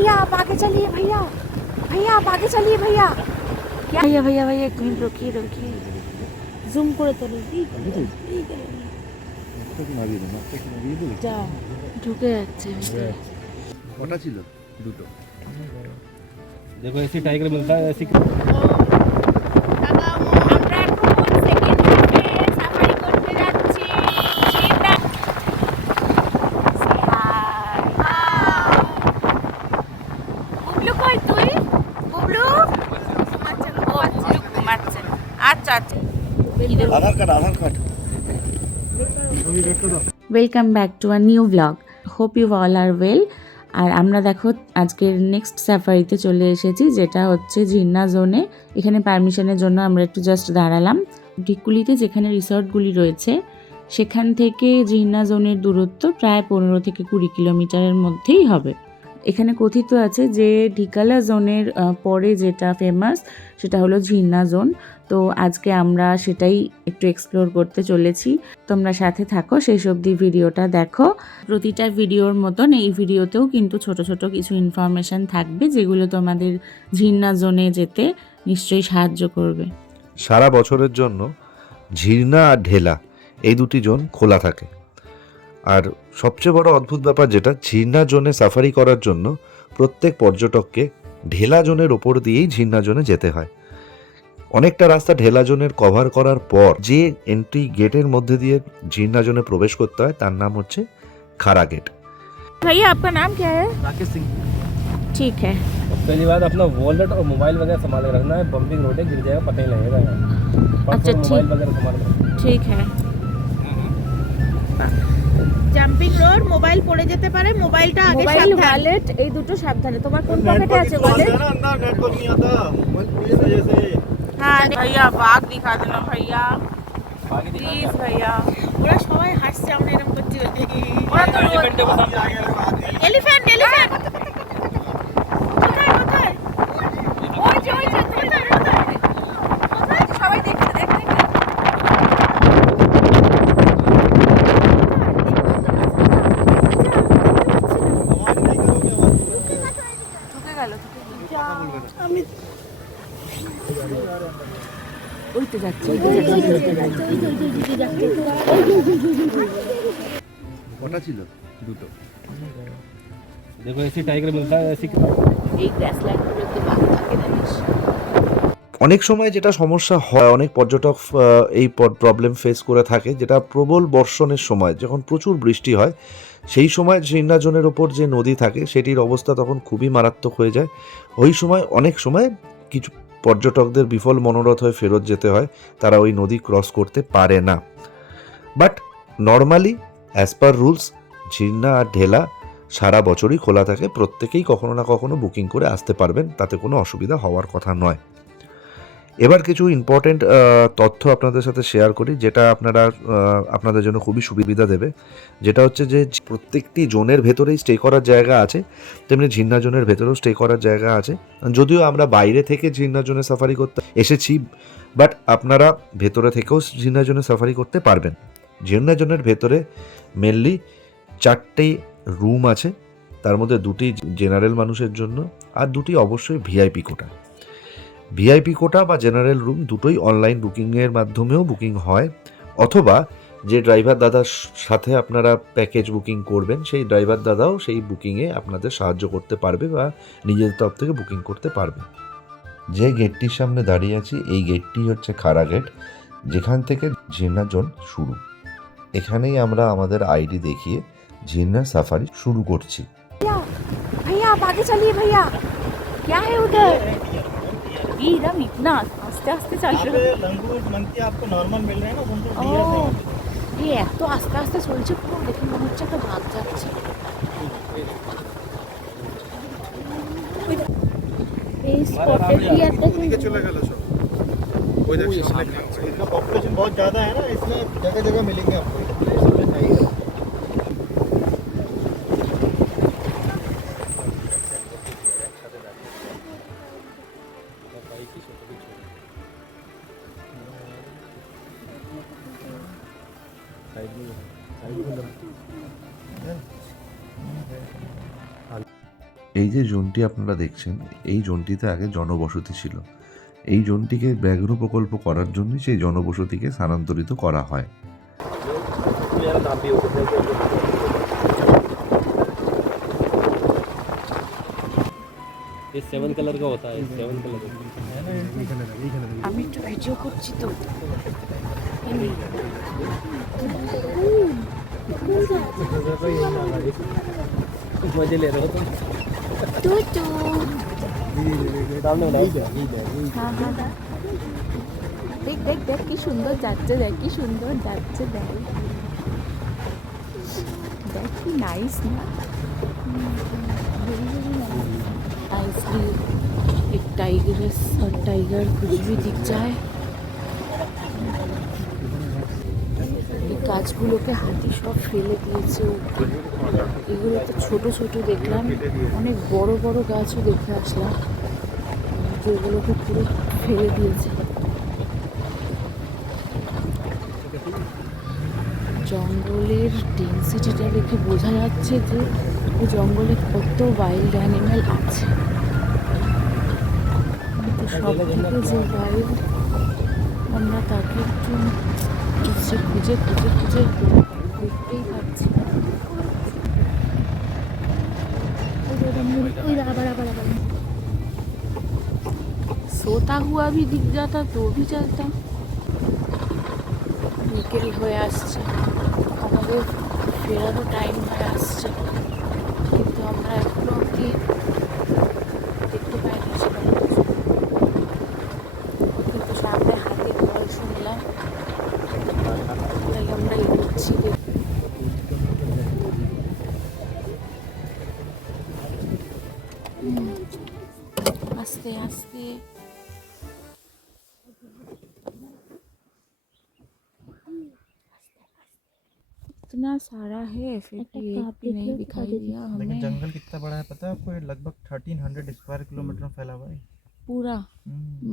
भैया आप आगे चलिए भैया, भैया आप आगे चलिए भैया। क्या भैया भैया भैया एक मिनट रुकिए रुकिए, জুম করে তোলো। যা ঢুকে যাচ্ছে ভিতরে। কটা ছিল? দুটো। देखो ऐसी टाइगर मिलता है ऐसी। Welcome back to a new blog. Hope you all are well. আর আমরা দেখো আজকের নেক্সট সাফারিতে চলে এসেছি, যেটা হচ্ছে ঝিন্না জোনে। এখানে পারমিশনের জন্য আমরা একটু জাস্ট দাঁড়ালাম। ঢিকুলিতে যেখানে রিসর্টগুলি রয়েছে সেখান থেকে ঝিন্না জোনের দূরত্ব প্রায় 15 থেকে 20 কিলোমিটারের মধ্যেই হবে। এখানে কথিত আছে যে ঢিকালা জোনের পরে যেটা ফেমাস সেটা হলো ঝিন্না জোন। তো আজকে আমরা সেটাই একটু এক্সপ্লোর করতে চলেছি। তোমরা সাথে থাকো, শেষ অবধি ভিডিওটা দেখো। প্রতিটা ভিডিওর মতন এই ভিডিওতেও কিন্তু ছোট ছোট কিছু ইনফরমেশন থাকবে, যেগুলো তোমাদের ঝিন্না জোনে যেতে নিশ্চয়ই সাহায্য করবে। সারা বছরের জন্য ঝিরনা আর ঢেলা এই দুটি জোন খোলা থাকে। আর সবচেয়ে বড় অদ্ভুত ব্যাপার যেটা, ঝিরনা জোনে সাফারি করার জন্য প্রত্যেক পর্যটককে ঢেলা জোনের ওপর দিয়েই ঝিরনা জোনে যেতে হয়। অনেকটা রাস্তা ঢেলা জোনের কভার করার পর যে এন্ট্রি গেটের মধ্যে দিয়ে ঝিরনা জোনে প্রবেশ করতে হয় তার নাম হচ্ছে खारा गेट। भैया आपका नाम क्या है? राकेश सिंह। ठीक है। पहली बात अपना वॉलेट और मोबाइल वगैरह संभाल के रखना है, बम्पिंग रोड है, गिर जाएगा पता ही नहीं लगेगा। अच्छा मोबाइल वगैरह संभाल के ঠিক है। জাম্পিং রোড, মোবাইল পড়ে যেতে পারে, মোবাইলটা আগে মোবাইল সাবধান। ওয়ালেট এই দুটো সাবধানে। তোমার কোন পকেটে আছে ওয়ালেট? हाँ भैया बाग दिखा देना भैया प्लीज भैया। ওরা সবাই হাসছে আমরা এরকম করছি বলে। ওরা তো এলিফ্যান্ট এলিফ্যান্ট কোথায় কোথায়? ওই যে কোথায় কোথায়? কোথায় সবাই দেখছে দেখতে। ঢুকে গেল আমি ওই তো যাচ্ছে কটা ছিল? দুটো। देखो ऐसी टाइगर मिलता है ऐसी। এই গ্রাসল্যান্ডগুলোতে বাঘ থাকে জানিস। অনেক সময় যেটা সমস্যা হয়, অনেক পর্যটক এই প্রবলেম ফেস করে থাকে, যেটা প্রবল বর্ষণের সময় যখন প্রচুর বৃষ্টি হয় সেই সময় ঝিরনা জোনের ওপর যে নদী থাকে সেটির অবস্থা তখন খুবই মারাত্মক হয়ে যায়। ওই সময় অনেক সময় কিছু পর্যটকদের বিফল মনোরথ হয়ে ফেরত যেতে হয়, তারা ওই নদী ক্রস করতে পারে না। But normally as per rules ঝিরনা আর ঢেলা সারা বছরই খোলা থাকে, প্রত্যেকেই কখনো না কখনো বুকিং করে আসতে পারবেন, তাতে কোনো অসুবিধা হওয়ার কথা নয়। এবার কিছু ইম্পর্টেন্ট তথ্য আপনাদের সাথে শেয়ার করি, যেটা আপনাদের জন্য খুবই সুবিধা দেবে। যেটা হচ্ছে যে প্রত্যেকটি জোনের ভেতরেই স্টে করার জায়গা আছে, তেমনি ঝিরনা জোনের ভেতরেও স্টে করার জায়গা আছে। যদিও আমরা বাইরে থেকে ঝিরনা জোনে সাফারি করতে এসেছি, বাট আপনারা ভেতরে থেকেও ঝিরনা জোনে সাফারি করতে পারবেন। ঝিরনা জোনের ভেতরে মেনলি 4টে রুম আছে, তার মধ্যে 2টি জেনারেল মানুষের জন্য আর 2টি অবশ্যই ভিআইপি কোটা। ভিআইপি কোটা বা জেনারেল রুম দুটোই অনলাইন বুকিংয়ের মাধ্যমেও বুকিং হয়, অথবা যে ড্রাইভার দাদার সাথে আপনারা প্যাকেজ বুকিং করবেন সেই ড্রাইভার দাদাও সেই বুকিংয়ে আপনাদের সাহায্য করতে পারবে বা নিজের তরফ থেকে বুকিং করতে পারবে। যে গেটটির সামনে দাঁড়িয়ে আছি এই গেটটি হচ্ছে খারা গেট, যেখান থেকে ঝিরনা জোন শুরু। এখানেই আমরা আমাদের আইডি দেখিয়ে ঝিরনা সাফারি শুরু করছি। भैया आप आगे चलिए भैया। क्या है उधर? एकदम इतना आस्ते आस्ते चल रहे हो। लंगूर मंकी आपको नॉर्मल मिल रहे हैं ना, उनको ও डियर नहीं। এই এত আস্তে আস্তে চলছে, পুরো দেখে মনে হচ্ছে একটা ভাগ যাচ্ছে। এই স্পটে কি একটা चले गए सब कोई देखिए इसका पॉपुलेशन बहुत ज़्यादा है ना, इसमें जगह जगह मिलेंगे आपको। এই যে জোনটি আপনারা দেখছেন, এই জোনটিতে আগে জনবসতি ছিল। এই জোনটিকে ব্যাঘ্র প্রকল্প করার জন্য সেই জনবসতিকে স্থানান্তরিত করা হয়। ये 7 कलर का होता है, 7 कलर আমি একটু ভিডিও করছি তো। मजे ले रहे हो तुम। টুটু सामने बनाओ। হ্যাঁ হ্যাঁ দেখ দেখ দেখ কি সুন্দর যাচ্ছে, দেখ কি সুন্দর যাচ্ছে, দেখ দেখ কি নাইস না, नाइसली एक टाइगरस और टाइगर कुछ भी दिख जाए। এই গাছগুলোকে হাতি সব ফেলে দিয়েছে উপরে। এগুলো তো ছোট ছোট দেখলাম, অনেক বড় বড় গাছও দেখে আসলাম যেগুলোকে পুরো ফেলে দিয়েছে। জঙ্গলের ডেন্সিটিটা দেখে বোঝা যাচ্ছে যে এই জঙ্গলে কত ওয়াইল্ড অ্যানিমেল আছে। কিন্তু সব থেকে যে ওয়াইল্ড, আমরা তাকে একটু খুঁজে খুঁজে খুঁজে খুঁজে দেখতেই পাচ্ছি। सोता हुआ भी दिख जाता तो भी चलता। বিকেল হয়ে আসছে, আমাদের ফেরারও টাইম হয়ে আসছে, কিন্তু আমরা এখনো অব্দি দেখতে পাইনি সেটা। কিন্তু সামনে হাতির কল শুনলাম, তাই আমরা এগোচ্ছি। আস্তে আস্তে इतना सारा है, फिर भी एक भी नहीं दिखाई दिया लेकिन हमें। जंगल कितना बड़ा है पता है आपको? ये लगभग 1300 स्क्वायर किलोमीटर में फैला हुआ है। पूरा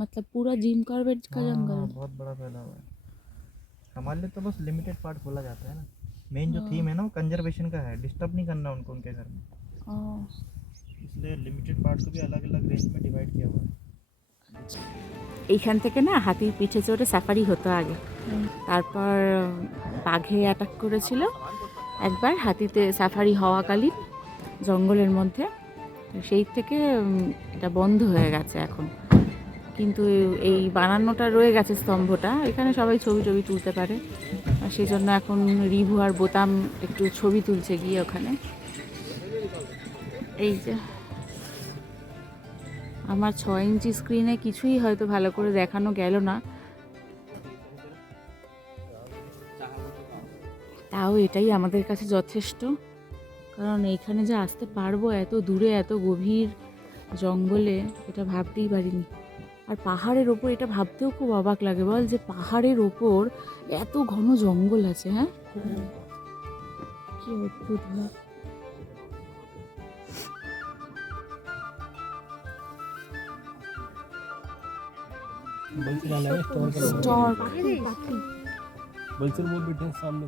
मतलब पूरा जिम कॉर्बेट का हाँ, जंगल। बहुत बड़ा फैला हुआ है। हमारे लिए तो बस लिमिटेड पार्ट खोला जाता है ना। मेन जो थीम है ना वो कंजर्वेशन का है, डिस्टर्ब नहीं करना उनको उनके घर में, हाँ। इसलिए लिमिटेड पार्ट को भी अलग अलग रेंज में डिवाइड किया हुआ है। এইখান থেকে না হাতির পিঠে চড়ে সাফারি হতো আগে, তারপর বাঘে অ্যাটাক করেছিল একবার হাতিতে সাফারি হওয়াকালীন জঙ্গলের মধ্যে। সেই থেকে এটা বন্ধ হয়ে গেছে এখন, কিন্তু এই বানানোটা রয়ে গেছে স্তম্ভটা, এখানে সবাই ছবি টবি তুলতে পারে। আর সেই জন্য এখন রিভু আর বোতাম একটু ছবি তুলছে গিয়ে ওখানে। এই যে আমার 6 ইঞ্চি স্ক্রিনে কিছুই হয়তো ভালো করে দেখানো গেল না, তাও এটাই আমাদের কাছে যথেষ্ট। কারণ এইখানে যে আসতে পারবো এত দূরে এত গভীর জঙ্গলে, এটা ভাবতেই পারিনি। আর পাহাড়ের ওপর এটা ভাবতেও খুব অবাক লাগে, বল যে পাহাড়ের ওপর এত ঘন জঙ্গল আছে। হ্যাঁ, কি অদ্ভুত ভাব। स्टॉर्क बल्सर वो बैठे हैं सामने।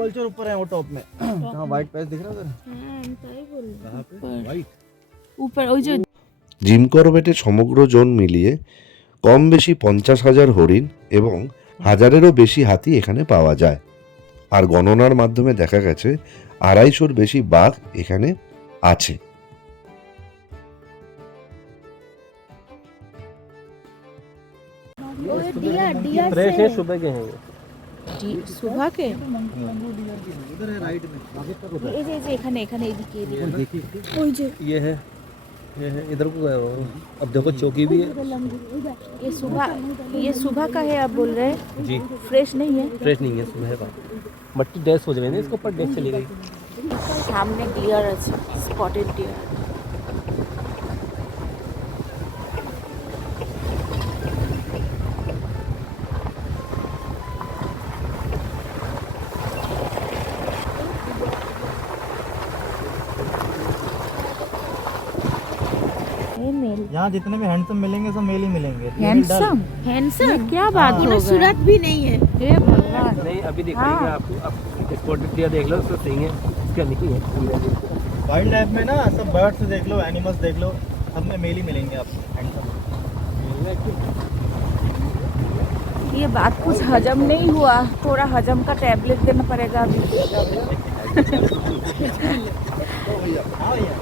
वल्चर ऊपर है वो टॉप में, जहाँ व्हाइट पैच दिख रहा है उधर। ऊपर ওই যে জিম করবেটের সমগ্র জোন মিলিয়ে কম বেশি 50,000 হরিণ এবং 1000-এরও বেশি হাতি এখানে পাওয়া যায়। আর গণনার মাধ্যমে দেখা গেছে 250-র বেশি বাঘ এখানে আছে। फ्रेश है, सुबह के हैं ये। सुबह के उधर है राइट में। এই যে এখানে এখানে এইদিকে देखिए ওই যে ये है इधर को गया वो। अब देखो चौकी भी है ये सुबह का है आप बोल रहे हैं? जी, फ्रेश नहीं है। फ्रेश नहीं है, सुबह का। मट्टी डैश हो जाएगी ना, इसके ऊपर डैश चली गई। सामने डियर আছে, স্পটেড ডিয়ার। यहाँ जितने भी हैंडसम मिलेंगे सब मेल ही मिलेंगे। हैंडसम हैंडसम क्या बात हो गई? सूरत भी नहीं है। हे भगवान। नहीं अभी हाँ। दिखाएंगे आपको, आप स्पॉट दिया देख लो तो सही है, इसका नहीं है। वाइल्ड लाइफ में ना सब बर्ड्स देख लो, एनिमल्स देख लो, सब में मेल ही मिलेंगे आपको हैंडसम। ये बात कुछ हजम नहीं हुआ, थोड़ा हजम का टैबलेट देना पड़ेगा अभी। हाँ भैया,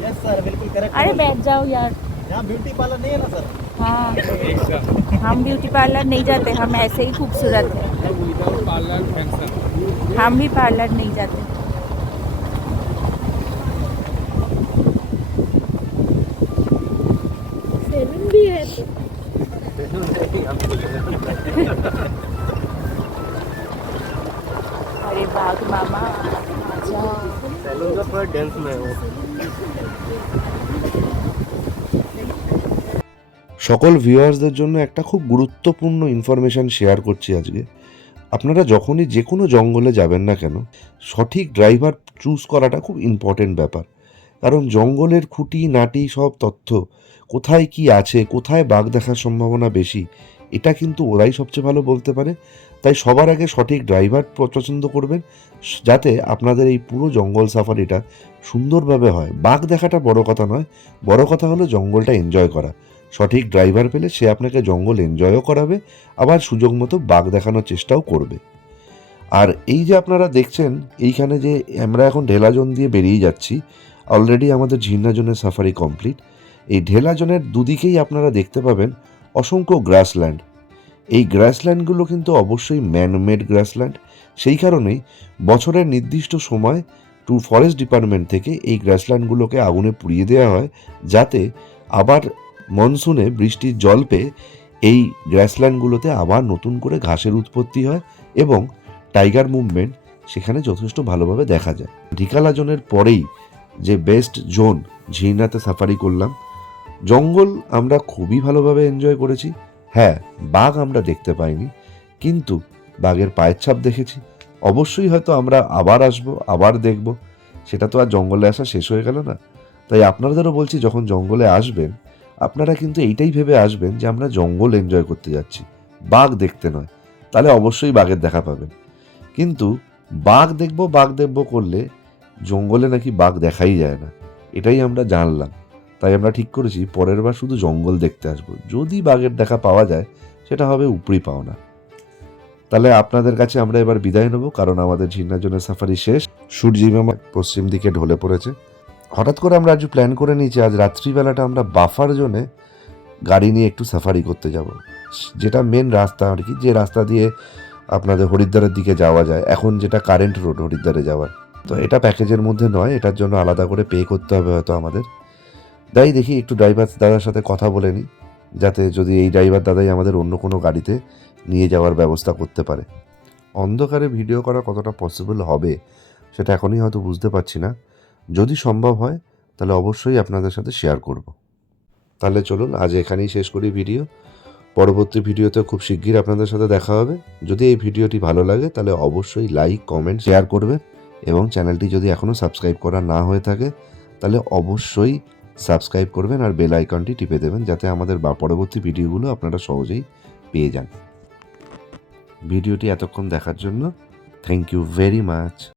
यस सर, बिल्कुल करेक्ट। अरे बैठ जाओ यार। यहाँ ब्यूटी पार्लर नहीं है ना सर? हाँ, हम ब्यूटी पार्लर नहीं जाते, हम ऐसे ही खूबसूरत हैं। हम भी पार्लर नहीं जाते। सैलून भी है तो। अरे बाघ मामा आजा। सैलून का थोड़ा डेंस में है वो। সকল ভিউয়ার্সদের জন্য একটা খুব গুরুত্বপূর্ণ ইনফরমেশান শেয়ার করছি আজকে। আপনারা যখনই যে কোনো জঙ্গলে যাবেন না কেন, সঠিক ড্রাইভার চুজ করাটা খুব ইম্পর্টেন্ট ব্যাপার। কারণ জঙ্গলের খুঁটি নাটি সব তথ্য, কোথায় কি আছে, কোথায় বাঘ দেখার সম্ভাবনা বেশি, এটা কিন্তু ওরাই সবচেয়ে ভালো বলতে পারে। তাই সবার আগে সঠিক ড্রাইভার পছন্দ করবেন, যাতে আপনাদের এই পুরো জঙ্গল সাফারিটা সুন্দরভাবে হয়। বাঘ দেখাটা বড় কথা নয়, বড় কথা হলো জঙ্গলটা এনজয় করা। সঠিক ড্রাইভার পেলে সে আপনাকে জঙ্গল এনজয়ও করাবে, আবার সুযোগ মতো বাঘ দেখানোর চেষ্টাও করবে। আর এই যে আপনারা দেখছেন এইখানে যে আমরা এখন ঢেলাজন দিয়ে বেরিয়ে যাচ্ছি, অলরেডি আমাদের ঝিন্নাজনের সাফারি কমপ্লিট। এই ঢেলাজনের দুদিকেই আপনারা দেখতে পাবেন অসংখ্য গ্রাসল্যান্ড। এই গ্রাসল্যান্ডগুলো কিন্তু অবশ্যই ম্যানমেড গ্রাসল্যান্ড। সেই কারণেই বছরের নির্দিষ্ট সময় ফরেস্ট ডিপার্টমেন্ট থেকে এই গ্রাসল্যান্ডগুলোকে আগুনে পুড়িয়ে দেওয়া হয়, যাতে আবার মনসুনে বৃষ্টির জল পেয়ে এই গ্রাসল্যান্ডগুলোতে আবার নতুন করে ঘাসের উৎপত্তি হয় এবং টাইগার মুভমেন্ট সেখানে যথেষ্ট ভালোভাবে দেখা যায়। ঢিকালা জোনের পরেই যে বেস্ট জোন ঝিরনাতে সাফারি করলাম। জঙ্গল আমরা খুবই ভালোভাবে এনজয় করেছি। হ্যাঁ, বাঘ আমরা দেখতে পাইনি, কিন্তু বাঘের পায়ের ছাপ দেখেছি। অবশ্যই হয়তো আমরা আবার আসবো, আবার দেখব, সেটা তো আর জঙ্গলে আসা শেষ হয়ে গেল না। তাই আপনাদেরও বলছি, যখন জঙ্গলে আসবেন আপনারা কিন্তু এইটাই ভেবে আসবেন যে আমরা জঙ্গল এনজয় করতে যাচ্ছি, বাঘ দেখতে নয়। তাহলে অবশ্যই বাঘের দেখা পাবেন। কিন্তু বাঘ দেখব করলে জঙ্গলে নাকি বাঘ দেখাই যায় না, এটাই আমরা জানলাম। তাই আমরা ঠিক করেছি পরের বার শুধু জঙ্গল দেখতে আসবো। যদি বাঘের দেখা পাওয়া যায় সেটা হবে উপরি পাওনা। তাহলে আপনাদের কাছে আমরা এবার বিদায় নেব, কারণ আমাদের ঝিন্নাজনের সাফারি শেষ। সূর্যিমামা পশ্চিম দিকে ঢলে পড়েছে। হঠাৎ করে আমরা আজ প্ল্যান করে নিয়েছি আজ রাত্রিবেলাটা আমরা বাফার জোনে গাড়ি নিয়ে একটু সাফারি করতে যাব, যেটা মেন রাস্তা আর কি, যে রাস্তা দিয়ে আপনাদের হরিদ্বারের দিকে যাওয়া যায় এখন, যেটা কারেন্ট রোড হরিদ্বারে যাওয়ার। তো এটা প্যাকেজের মধ্যে নয়, এটার জন্য আলাদা করে পে করতে হবে হয়তো আমাদের। তাই দেখি একটু ড্রাইভার দাদার সাথে কথা বলে নিই, যাতে যদি এই ড্রাইভার দাদাই আমাদের অন্য কোনো গাড়িতে নিয়ে যাওয়ার ব্যবস্থা করতে পারে। অন্ধকারে ভিডিও করা কতটা পসিবল হবে সেটা এখনই হয়তো বুঝতে পারছি না। যদি সম্ভব হয় তাহলে অবশ্যই আপনাদের সাথে শেয়ার করব। তাহলে চলুন আজ এখানেই শেষ করি ভিডিও। পরবর্তী ভিডিওতে খুব শিগগির আপনাদের সাথে দেখা হবে। যদি এই ভিডিওটি ভালো লাগে তাহলে অবশ্যই লাইক, কমেন্ট, শেয়ার করবেন এবং চ্যানেলটি যদি এখনও সাবস্ক্রাইব করা না হয়ে থাকে তাহলে অবশ্যই সাবস্ক্রাইব করবেন আর বেল আইকনটি টিপে দেবেন, যাতে আমাদের পরবর্তী ভিডিওগুলো আপনারা সহজেই পেয়ে যান। ভিডিওটি এতক্ষণ দেখার জন্য থ্যাংক ইউ ভেরি মাচ।